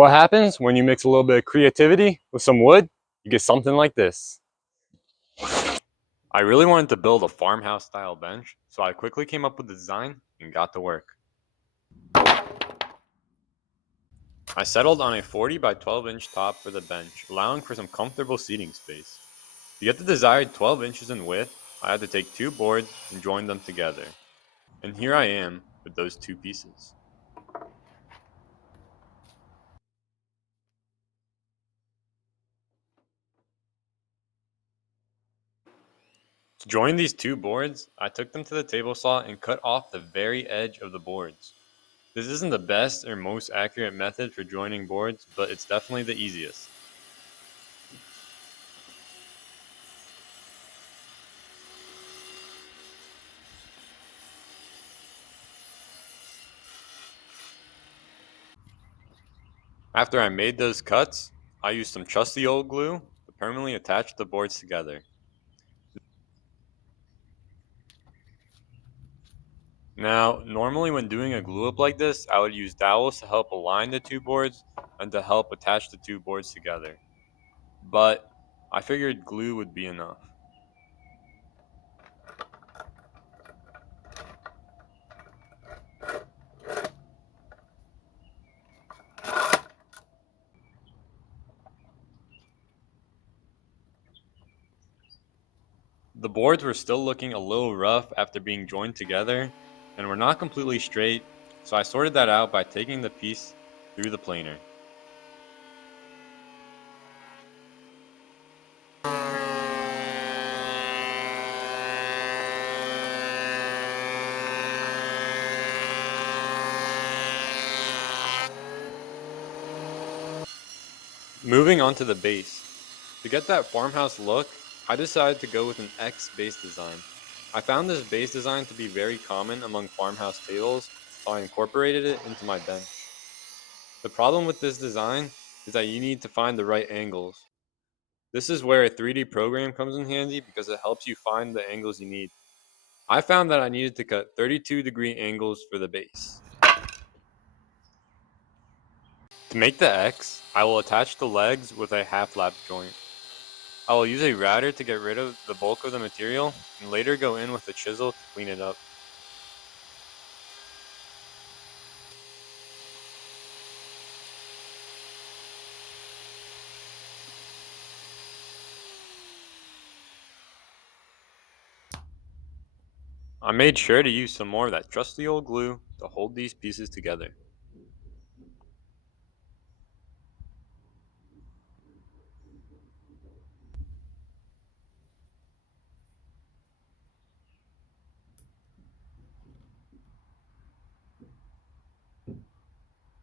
What happens when you mix a little bit of creativity with some wood? You get something like this. I really wanted to build a farmhouse style bench, so I quickly came up with the design and got to work. I settled on a 40 by 12 inch top for the bench, allowing for some comfortable seating space. To get the desired 12 inches in width, I had to take two boards and join them together. And here I am with those two pieces. To join these two boards, I took them to the table saw and cut off the very edge of the boards. This isn't the best or most accurate method for joining boards, but it's definitely the easiest. After I made those cuts, I used some trusty old glue to permanently attach the boards together. Now, normally when doing a glue up like this, I would use dowels to help align the two boards and to help attach the two boards together. But I figured glue would be enough. The boards were still looking a little rough after being joined together and were not completely straight, so I sorted that out by taking the piece through the planer. Moving on to the base. To get that farmhouse look, I decided to go with an X base design. I found this base design to be very common among farmhouse tables, so I incorporated it into my bench. The problem with this design is that you need to find the right angles. This is where a 3D program comes in handy because it helps you find the angles you need. I found that I needed to cut 32-degree angles for the base. To make the X, I will attach the legs with a half-lap joint. I will use a router to get rid of the bulk of the material and later go in with a chisel to clean it up. I made sure to use some more of that trusty old glue to hold these pieces together.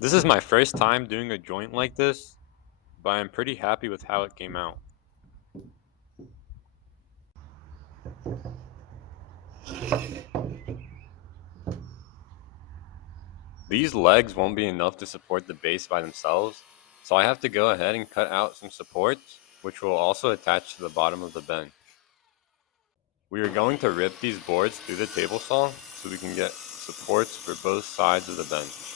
This is my first time doing a joint like this, but I am pretty happy with how it came out. These legs won't be enough to support the base by themselves, so I have to go ahead and cut out some supports, which will also attach to the bottom of the bench. We are going to rip these boards through the table saw so we can get supports for both sides of the bench.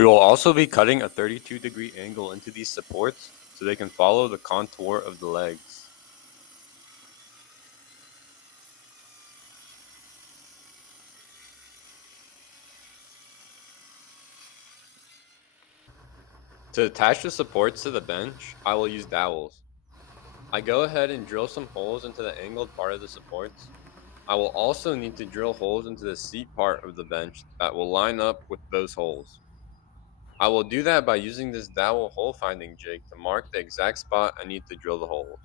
We will also be cutting a 32-degree angle into these supports so they can follow the contour of the legs. To attach the supports to the bench, I will use dowels. I go ahead and drill some holes into the angled part of the supports. I will also need to drill holes into the seat part of the bench that will line up with those holes. I will do that by using this dowel hole finding jig to mark the exact spot I need to drill the holes.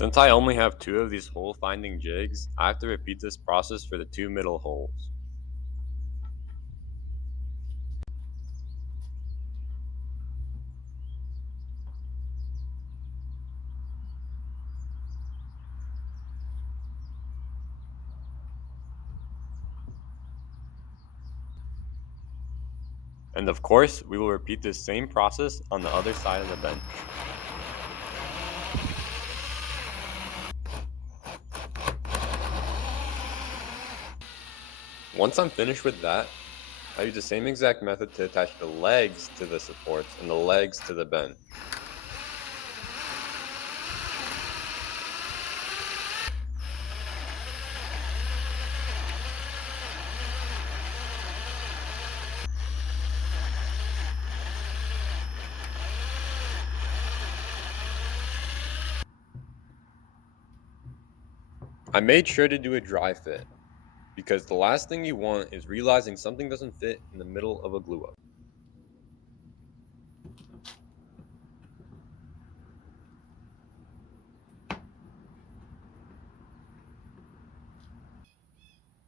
Since I only have 2 of these hole finding jigs, I have to repeat this process for the 2 middle holes. And of course, we will repeat this same process on the other side of the bench. Once I'm finished with that, I use the same exact method to attach the legs to the supports and the legs to the bench. I made sure to do a dry fit, because the last thing you want is realizing something doesn't fit in the middle of a glue up.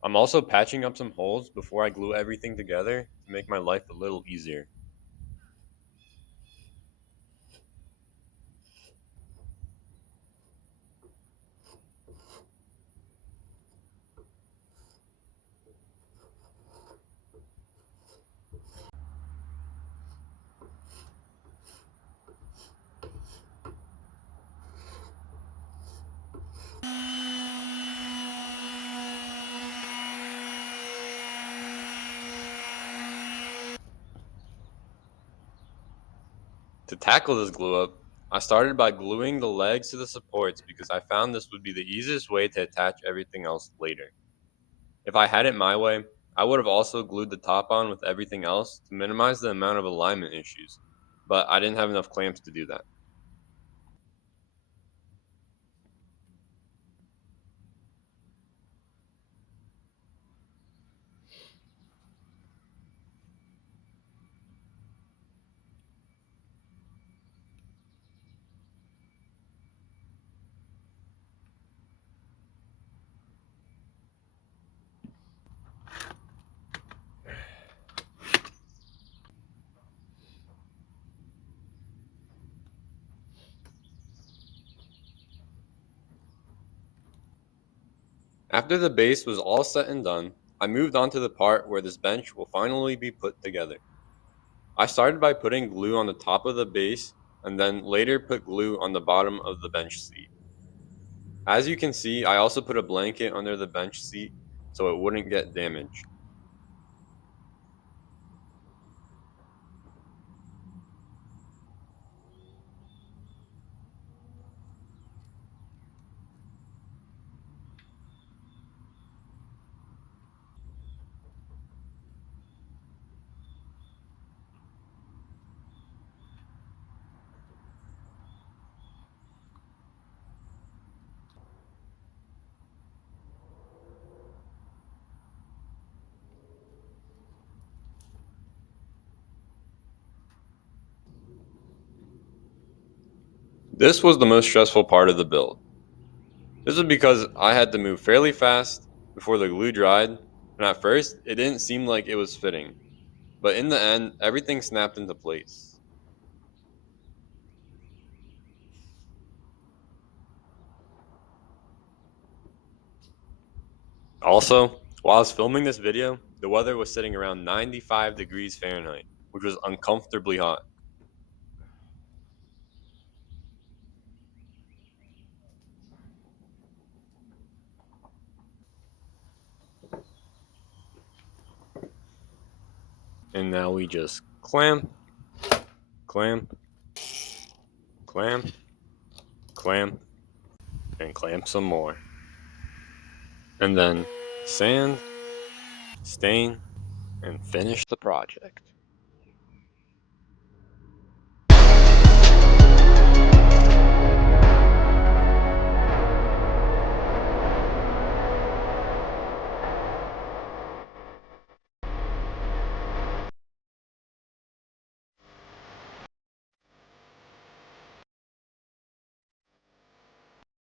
I'm also patching up some holes before I glue everything together to make my life a little easier. To tackle this glue up, I started by gluing the legs to the supports because I found this would be the easiest way to attach everything else later. If I had it my way, I would have also glued the top on with everything else to minimize the amount of alignment issues, but I didn't have enough clamps to do that. After the base was all set and done, I moved on to the part where this bench will finally be put together. I started by putting glue on the top of the base and then later put glue on the bottom of the bench seat. As you can see, I also put a blanket under the bench seat so it wouldn't get damaged. This was the most stressful part of the build. This was because I had to move fairly fast before the glue dried, and at first it didn't seem like it was fitting, but in the end, everything snapped into place. Also, while I was filming this video, the weather was sitting around 95 degrees Fahrenheit, which was uncomfortably hot. And now we just clamp, clamp, clamp, clamp, and clamp some more. And then sand, stain, and finish the project.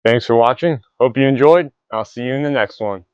Thanks for watching. Hope you enjoyed. I'll see you in the next one.